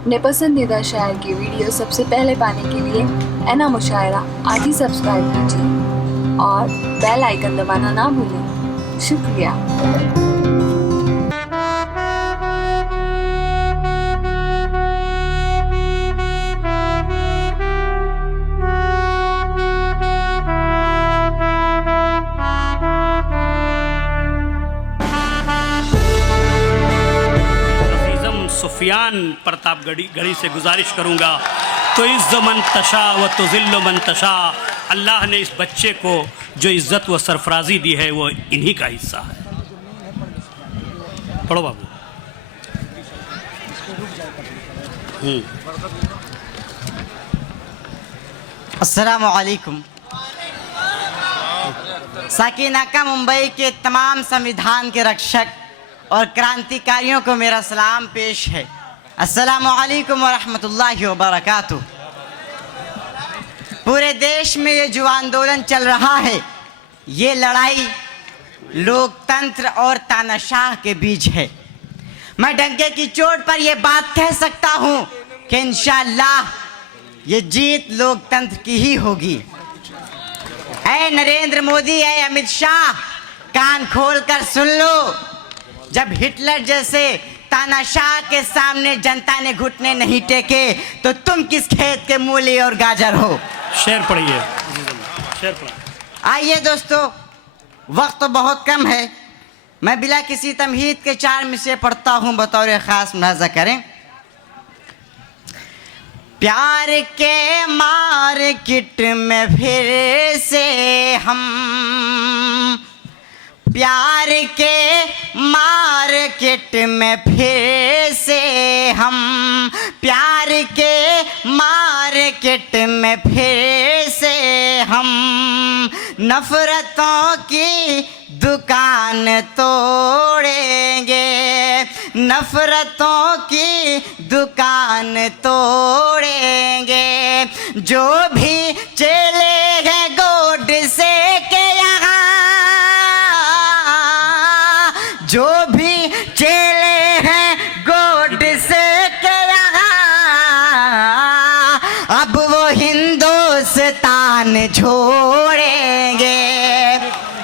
अपने पसंदीदा शायर की वीडियो सबसे पहले पाने के लिए एना मुशायरा आज ही सब्सक्राइब कीजिए और बेल आइकन दबाना ना भूलें। शुक्रिया। सुफियान प्रतापगढ़ी से गुजारिश करूँगा तो इज़्ज़ मन तशा व तुज़िल्लु मन तशा, अल्लाह ने इस बच्चे को जो इज़्ज़त व सरफराजी दी है वो इन्हीं का हिस्सा है। पढ़ो बाबू। अस्सलामु अलैकुम। साकिना का मुंबई के तमाम संविधान के रक्षक और क्रांतिकारियों को मेरा सलाम पेश है। अस्सलामु अलैकुम व रहमतुल्लाहि व बरकातुहू। पूरे देश में ये जो आंदोलन चल रहा है, ये लड़ाई लोकतंत्र और तानाशाह के बीच है। मैं डंके की चोट पर यह बात कह सकता हूँ कि इंशाअल्लाह ये जीत लोकतंत्र की ही होगी। ऐ नरेंद्र मोदी, ऐ अमित शाह, कान खोल कर सुन लो। जब हिटलर जैसे तानाशाह के सामने जनता ने घुटने नहीं टेके तो तुम किस खेत के मूली और गाजर हो। शेर पढ़िए, शेर पढ़िए। आइए दोस्तों, वक्त तो बहुत कम है, मैं बिला किसी तमहीद के 4 मिसरे पढ़ता हूँ, बतौर खास मुलाजा करें। प्यार के मार्केट में फिर से हम, प्यार के मार्केट में फिर से हम, प्यार के मार्केट में फिर से हम नफरतों की दुकान तोड़ेंगे, नफरतों की दुकान तोड़ेंगे। जो भी चले गए गोड से के यहाँ, जो भी चले हैं गोड से के यहाँ, अब वो हिंदुस्तान छोड़ेंगे,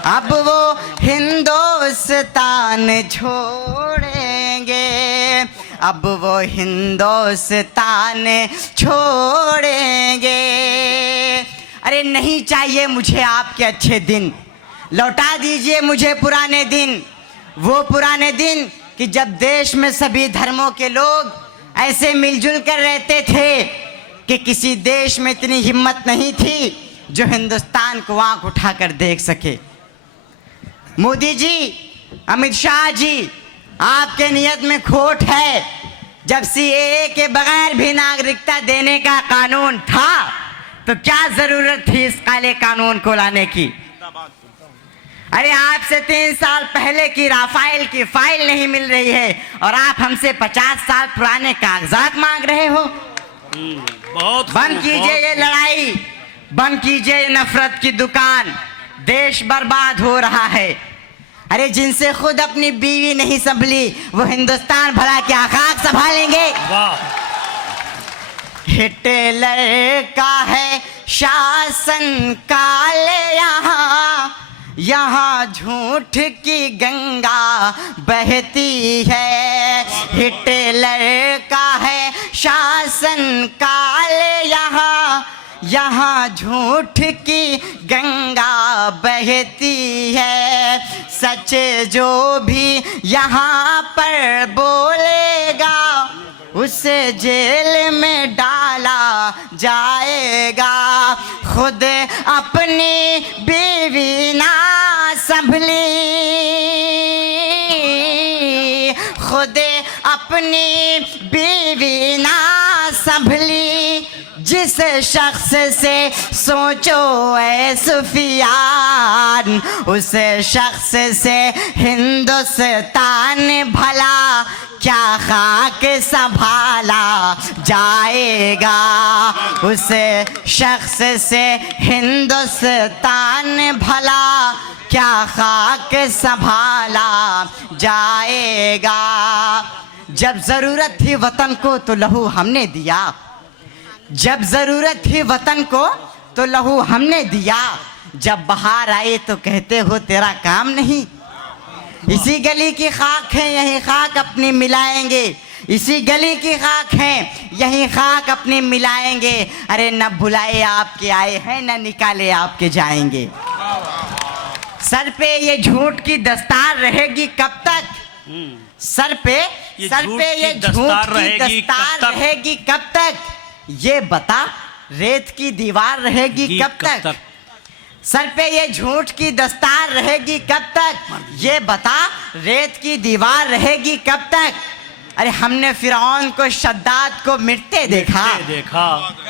अब वो हिंदुस्तान छोड़ेंगे, अब वो हिंदुस्तान छोड़ेंगे। अरे नहीं चाहिए मुझे आपके अच्छे दिन, लौटा दीजिए मुझे पुराने दिन, वो पुराने दिन कि जब देश में सभी धर्मों के लोग ऐसे मिलजुल कर रहते थे कि किसी देश में इतनी हिम्मत नहीं थी जो हिंदुस्तान को आंख उठाकर देख सके। मोदी जी, अमित शाह जी, आपके नियत में खोट है। जब सीएए के बगैर भी नागरिकता देने का कानून था तो क्या जरूरत थी इस काले कानून को लाने की। अरे आपसे 3 साल पहले की राफेल की फाइल नहीं मिल रही है और आप हमसे 50 साल पुराने कागजात मांग रहे हो। बहुत बंद कीजिए ये लड़ाई, बंद कीजिए ये नफरत की दुकान, देश बर्बाद हो रहा है। अरे जिनसे खुद अपनी बीवी नहीं संभली वो हिंदुस्तान भला क्या खाक संभालेंगे। हिटलर का है शासन काल यहाँ, यहाँ झूठ की गंगा बहती है। हिटलर का है शासन काल यहाँ, यहाँ झूठ की गंगा बहती है। सच जो भी यहाँ पर बोलेगा उसे जेल में डाला जाएगा। खुद अपनी बीवी ना संभली, खुद अपनी बीवी ना संभली, जिस शख्स से सोचो ऐ सुफियान, उस शख्स से हिंदुस्तान भला क्या खाक संभाला जाएगा। उस शख्स से हिंदुस्तान भला क्या खाक संभाला जाएगा। जब जरूरत थी वतन को तो लहू हमने दिया, जब जरूरत थी वतन को तो लहू हमने दिया, जब बाहर आए तो कहते हो तेरा काम नहीं। इसी गली की खाक है यही खाक अपनी मिलाएंगे, इसी गली की खाक है यही खाक अपनी मिलाएंगे। अरे न बुलाए आपके आए हैं न निकाले आपके जाएंगे। सर पे ये झूठ की दस्तार रहेगी कब तक, सर पे ये झूठ की दस्तार रहेगी कब तक, ये बता रेत की दीवार रहेगी कब तक। सर पे ये झूठ की दस्तार रहेगी कब तक, ये बता रेत की दीवार रहेगी कब तक। अरे हमने फिरौन को शद्दाद को मिटते देखा,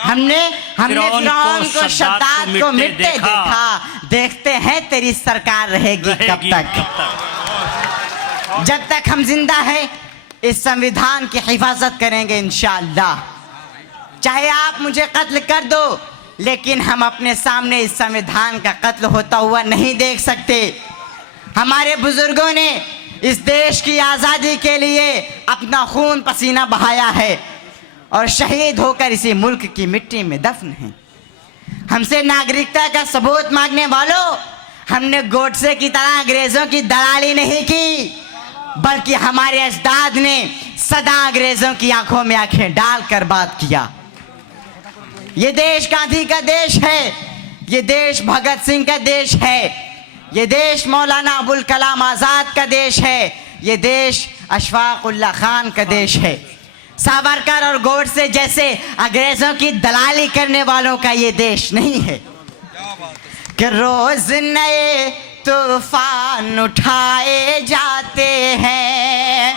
हमने फिरौन को शद्दाद को मिटते देखा। देखते हैं तेरी सरकार रहेगी कब तक। जब तक हम जिंदा हैं इस संविधान की हिफाजत करेंगे इंशाअल्लाह। चाहे आप मुझे कत्ल कर दो लेकिन हम अपने सामने इस संविधान का कत्ल होता हुआ नहीं देख सकते। हमारे बुजुर्गों ने इस देश की आज़ादी के लिए अपना खून पसीना बहाया है और शहीद होकर इसी मुल्क की मिट्टी में दफन हैं। हमसे नागरिकता का सबूत मांगने वालों, हमने गोडसे की तरह अंग्रेजों की दलाली नहीं की, बल्कि हमारे अजदाद ने सदा अंग्रेजों की आंखों में आंखें डालकर बात किया। ये देश गांधी का देश है, ये देश भगत सिंह का देश है, ये देश मौलाना अबुल कलाम आज़ाद का देश है, ये देश अशफाक उल्लाह खान का देश है। सावरकर और गोडसे जैसे अंग्रेजों की दलाली करने वालों का ये देश नहीं है कि रोज नए तूफान उठाए जाते हैं,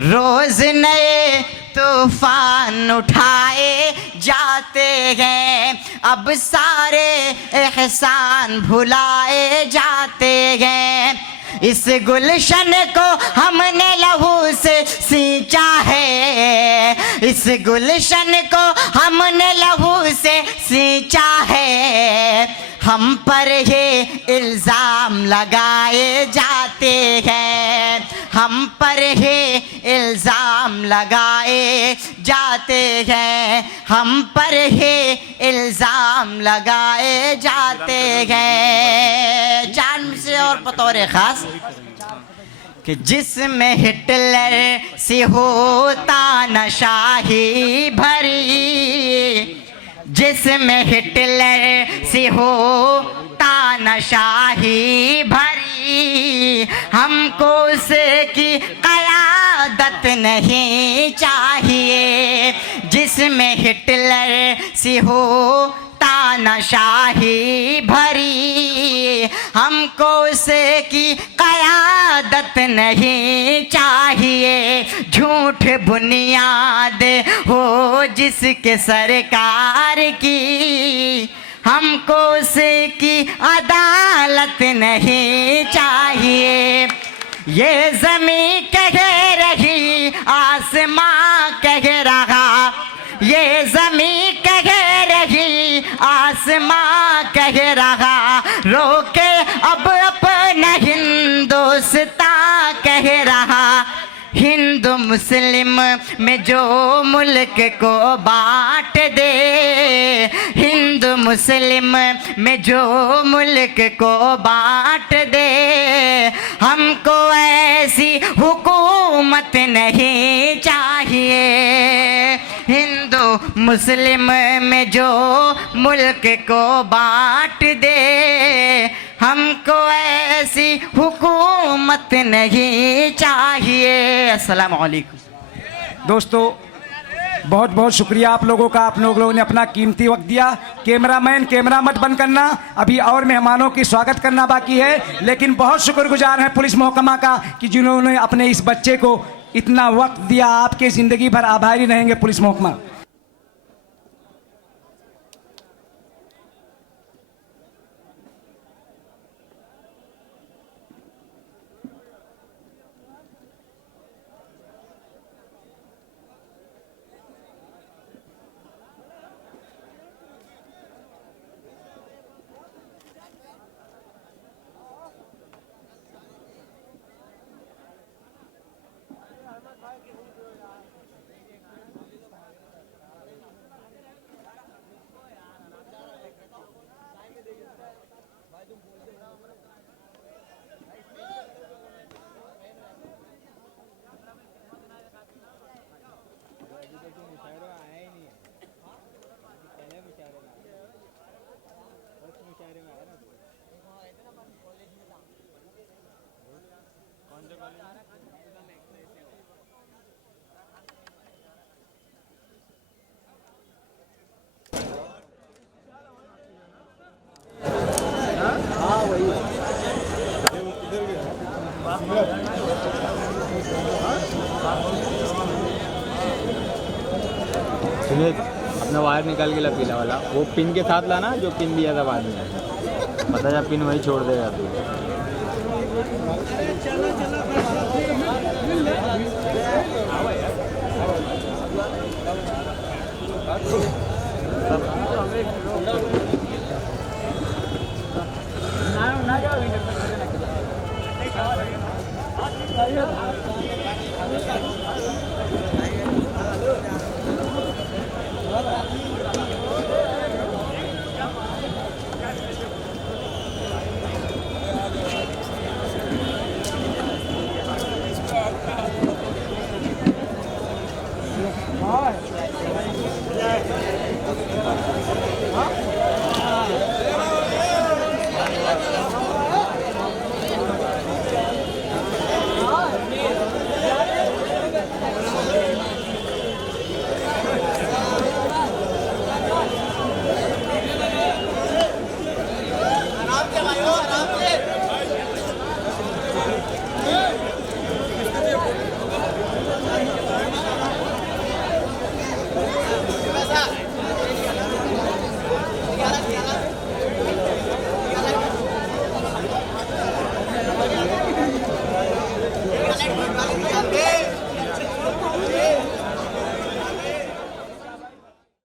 रोज नए तूफान उठाए जाते हैं, अब सारे एहसान भुलाए जाते हैं। इस गुलशन को हमने लहू से सींचा है, इस गुलशन को हमने लहू से सींचा है। हम पर ये इल्ज़ाम लगाए जाते हैं, हम पर ये इल्ज़ाम लगाए जाते हैं, हम पर ये इल्ज़ाम लगाए जाते हैं। चांद से और बतौर ख़ास कि जिसमें हिटलर सी होता नशाही भरी, जिसमें हिटलर सी होता नशाही भरी, हमको उसकी क़यादत नहीं चाहिए। जिसमें हिटलर सी होता नशाही भरी, हमको उसकी क़यादत नहीं चाहिए। झूठ बुनियाद हो जिसके सरकार की, हमको उसकी अदालत नहीं चाहिए। ये ज़मीं कह रही आसमां कह रहा, ये ज़मीं कह रही आसमां कह रहा, रोके अब अपना हिंदुस्तान कह रहा। हिंदू मुस्लिम में जो मुल्क को बांट दे, हिंदू मुस्लिम में जो मुल्क को बांट दे, हमको ऐसी हुकूमत नहीं चाहिए। हिंदू मुस्लिम में जो मुल्क को बांट दे, हमको ऐसी हुकूमत नहीं चाहिए। अस्सलाम वालेकुम। दोस्तों बहुत बहुत शुक्रिया आप लोगों का, आप लोगों ने अपना कीमती वक्त दिया। कैमरामैन कैमरा मत बंद करना, अभी और मेहमानों की स्वागत करना बाकी है। लेकिन बहुत शुक्रगुजार हैं पुलिस महकमा का कि जिन्होंने अपने इस बच्चे को इतना वक्त दिया। आपके ज़िंदगी भर आभारी रहेंगे पुलिस महकमा। सुनिए अपना वायर निकाल के ला पीला वाला, वो पिन के साथ लाना जो पिन दिया था बाद में, पता जा पिन वही छोड़ देगा तू।